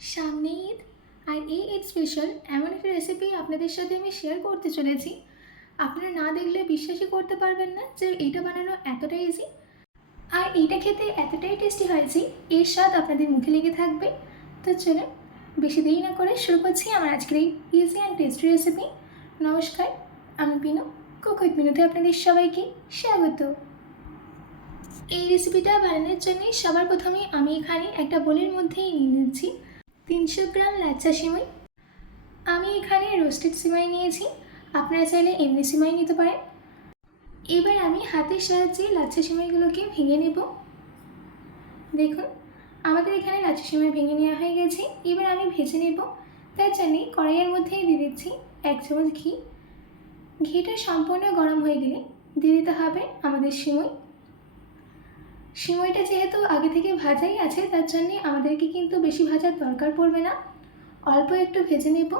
সামনে ঈদ, আর এই ঈদ স্পেশাল এমন একটা রেসিপি আপনাদের সাথে আমি শেয়ার করতে চলেছি। আপনারা না দেখলে বিশ্বাসই করতে পারবেন না যে এইটা বানানো এতটা ইজি, আর এইটা খেতে এতটাই টেস্টি হয়েছে, এর স্বাদ আপনাদের মুখে লেগে থাকবে। তো চলুন বেশি দেরি না করে শুরু করছি আমার আজকের এই ইজি অ্যান্ড টেস্টি রেসিপি। নমস্কার, আমি বিনু, কুক উইথ বিনুতে আপনাদের সবাইকে স্বাগত। এই রেসিপিটা বানানোর জন্য সবার প্রথমে আমি এখানে একটা বোলের মধ্যেই নিয়ে নিচ্ছি 300 গ্রাম লাচ্ছা সিমাই। আমি এখানে রোস্টেড সিমাই নিয়েছি, আপনারা চাইলে এমনি সিমাই নিতে পারেন। এবার আমি হাতের সাহায্যে লাচ্ছা সিমাইগুলোকে ভেঙে নেব। দেখুন, আমাদের এখানে লাচ্ছা সিমাই ভেঙে নেওয়া হয়ে গেছে। এবার আমি ভেজে নেব। তার জন্য কড়াইয়ের মধ্যেই দিয়ে দিচ্ছি 1 চামচ ঘি। ঘিটা সম্পূর্ণ গরম হয়ে গেলে দিয়ে দিতে হবে আমাদের সিমাই। সিমাইটা যেহেতু আগে থেকে ভাজাই আছে, তার জন্যে আমাদেরকে কিন্তু বেশি ভাজার দরকার পড়বে না, অল্প একটু ভেজে নেব।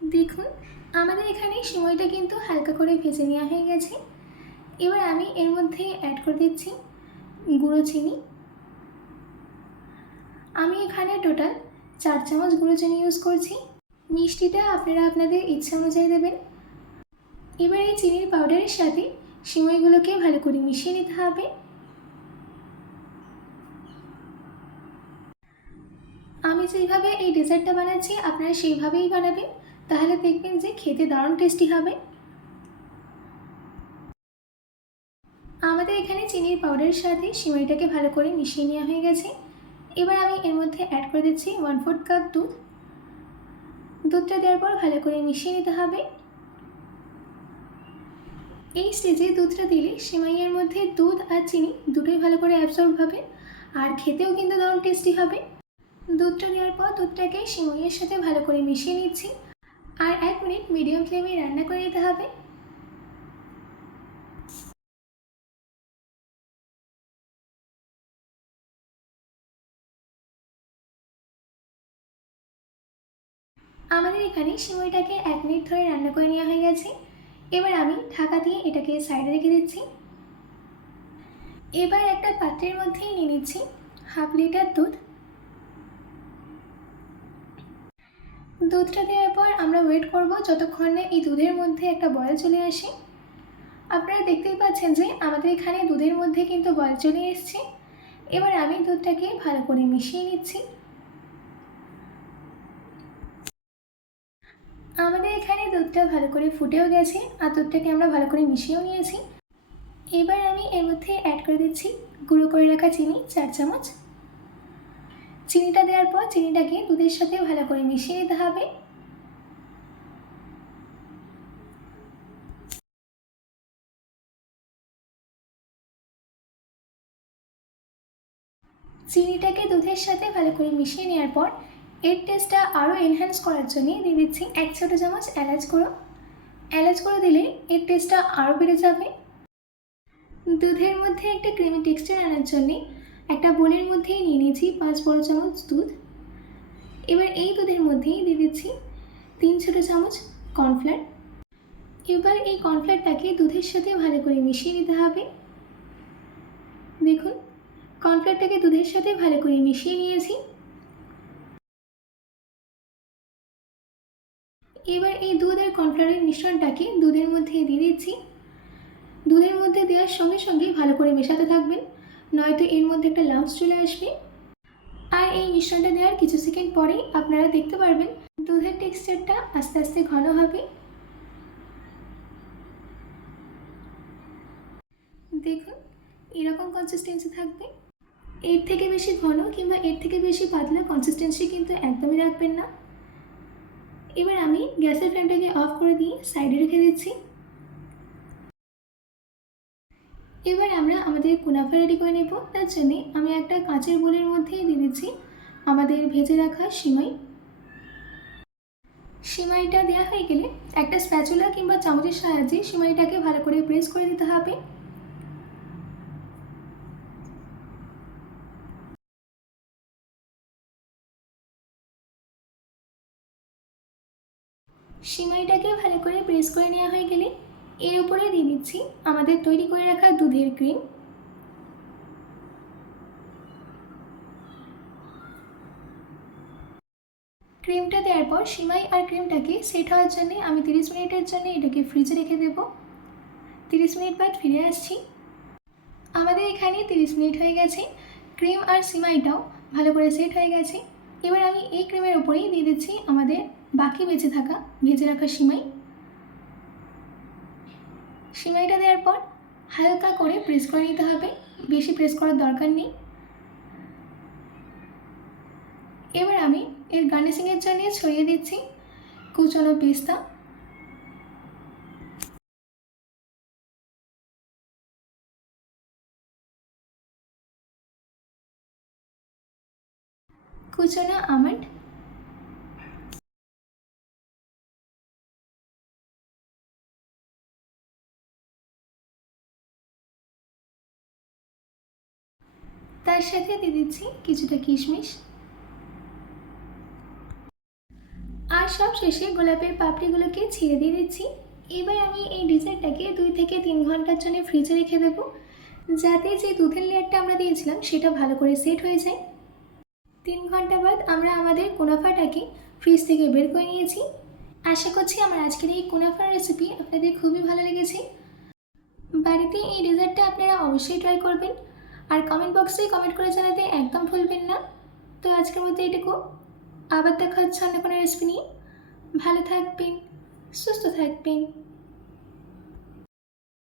দেখুন, আমাদের এখানে সিমাইটা কিন্তু হালকা করে ভেজে নেওয়া হয়ে গেছে। এবার আমি এর মধ্যে অ্যাড করে দিচ্ছি গুঁড়ো চিনি। আমি এখানে টোটাল 4 চামচ গুঁড়ো চিনি ইউজ করছি। মিষ্টিটা আপনারা আপনাদের ইচ্ছা অনুযায়ী দেবেন। এবার এই চিনির পাউডারের সাথে সিমাইগুলোকে ভালো করে মিশিয়ে নিতে হবে। আমি যেইভাবে এই ডেজার্টটা বানাচ্ছি আপনারা সেইভাবেই বানাবেন, তাহলে দেখবেন যে খেতে দারুণ টেস্টি হবে। আমাদের এখানে চিনির পাউডারের সাথে সিমাইটাকে ভালো করে মিশিয়ে নেওয়া হয়ে গেছে। এবার আমি এর মধ্যে অ্যাড করে দিচ্ছি 1/4 কাপ দুধ। দুধটা দেওয়ার পর ভালো করে মিশিয়ে নিতে হবে। এই স্টেজে দুধটা দিলে সিমাইয়ের মধ্যে দুধ আর চিনি দুটোই ভালো করে অ্যাবসর্ব হবে, আর খেতেও কিন্তু দারুণ টেস্টি হবে। দুধটা দেওয়ার পর দুধটাকে সিমাইয়ের সাথে ভালো করে মিশিয়ে নিচ্ছি, আর 1 মিনিট মিডিয়াম ফ্লেমে রান্না করে নিতে হবে। আমাদের এখানে সিমাইটাকে 1 মিনিট ধরে রান্না করে নেওয়া হয়ে গেছে। এবার আমি ঢাকা দিয়ে এটাকে সাইডে রেখে দিচ্ছি। এবার একটা পাত্রের মধ্যেই নিয়ে নিচ্ছি 1/2 লিটার দুধ। দুধটা দেওয়ার পর আমরা ওয়েট করব যতক্ষণ না এই দুধের মধ্যে একটা বয়েল চলে আসে। আপনারা দেখতেই পাচ্ছেন যে আমাদের এখানে দুধের মধ্যে কিন্তু বয়েল চলে এসছে। এবার আমি দুধটাকে ভালো করে মিশিয়ে নিচ্ছি। আমাদের এখানে দুধটা ভালো করে ফুটেও গেছে, আর দুধটাকে আমরা ভালো করে মিশিয়েও নিয়েছি। এবার আমি এর মধ্যে অ্যাড করে দিচ্ছি গুঁড়ো করে রাখা চিনি 4 চামচ। চিনিটা দেওয়ার পর চিনিটাকে দুধের সাথে ভালো করে মিশিয়ে নিতে হবে। চিনিটাকে দুধের সাথে ভালো করে মিশিয়ে নেওয়ার পর এর টেস্টটা আরও এনহ্যান্স করার জন্য দিয়ে দিচ্ছি 1 ছোটো চামচ এলাচ গুঁড়ো। এলাচ গুঁড়ো দিলে এর টেস্টটা আরও বেড়ে যাবে। দুধের মধ্যে একটা ক্রিমি টেক্সচার আনার জন্যে একটা বোলের মধ্যেই নিয়ে নিয়েছি 5 বড় চামচ দুধ। এবার এই দুধের মধ্যেই দিয়ে দিচ্ছি 3 ছোটো চামচ কর্নফ্লাওয়ার। এবার এই কর্নফ্লাওয়ারটাকে দুধের সাথে ভালো করে মিশিয়ে নিতে হবে। দেখুন, কর্নফ্লাওয়ারটাকে দুধের সাথে ভালো করে মিশিয়ে নিয়েছি। এবার এই দুধ আর কর্নফ্লাওয়ারের মিশ্রণটাকে দুধের মধ্যে দিয়ে দিচ্ছি। দুধের মধ্যে দেওয়ার সঙ্গে সঙ্গে ভালো করে মেশাতে থাকবেন, নয়তো এর মধ্যে একটা লাম্পস চলে আসবে। আর এই মিশ্রণটা দেওয়ার কিছু সেকেন্ড পরেই আপনারা দেখতে পারবেন দুধের টেক্সচারটা আস্তে আস্তে ঘন হবে। দেখুন, এরকম কনসিস্টেন্সি থাকবে। এর থেকে বেশি ঘন কিংবা এর থেকে বেশি পাতলা কনসিস্টেন্সি কিন্তু একদমই রাখবেন না। এবার আমি গ্যাসের ফ্লেমটাকে অফ করে দিয়ে সাইডে রেখে দিচ্ছি। এবার আমরা আমাদের কুনাফা রেডি করে নেব। তার জন্যে আমি একটা কাঁচের বোলের মধ্যেই দিয়ে দিচ্ছি আমাদের ভেজে রাখা সিমাই। সিমাইটা দেওয়া হয়ে গেলে একটা স্প্যাচুলা কিংবা চামচের সাহায্যে সিমাইটাকে ভালো করে প্রেস করে দিতে হবে। সিমাইটাকে ভালো করে প্রেস করে নেওয়া হয়ে গেলে এর উপরে দিয়ে দিচ্ছি আমাদের তৈরি করে রাখা দুধের ক্রিম। ক্রিমটা দেওয়ার পর সিমাই আর ক্রিমটাকে সেট হওয়ার জন্য আমি 30 মিনিটের জন্য এটাকে ফ্রিজে রেখে দেব। 30 মিনিট বাদ ফিরে আসছি। আমাদের এখানে 30 মিনিট হয়ে গেছে, ক্রিম আর সিমাইটাও ভালো করে সেট হয়ে গেছে। এবার আমি এই ক্রিমের উপরেই দিয়ে দিচ্ছি আমাদের বাকি বেঁচে থাকা ভেজে রাখা সিমাই। সিমাইটা দেওয়ার পর হালকা করে প্রেস করে নিতে হবে, বেশি প্রেস করার দরকার নেই। এবার আমি এর গার্নিশিংয়ের জন্য ছড়িয়ে দিচ্ছি কুচনো পেস্তা। কুচনো আমন্ড, তার সাথে দিয়ে দিচ্ছি কিছুটা কিশমিশ, আর সব শেষে গোলাপের পাপড়িগুলোকে ছিঁড়ে দিয়ে দিচ্ছি। এবার আমি এই ডেজার্টটাকে 2 থেকে 3 ঘন্টার জন্য ফ্রিজে রেখে দেবো, যাতে যে দুধের লেয়ারটা আমরা দিয়েছিলাম সেটা ভালো করে সেট হয়ে যায়। 3 ঘন্টা বাদ আমরা আমাদের কুনাফাটাকে ফ্রিজ থেকে বের করে নিয়েছি। আশা করছি আমার আজকের এই কুনাফার রেসিপি আপনাদের খুবই ভালো লেগেছে। বাড়িতে এই ডেজার্টটা আপনারা অবশ্যই ট্রাই করবেন, আর কমেন্ট বক্সে কমেন্ট করে জানাতে একদম ভুলবেন না। তো আজকের মতো এটুকু, আবার দেখা হচ্ছে অন্য কোনো রেসিপি নিয়ে। ভালো থাকবেন, সুস্থ থাকবেন।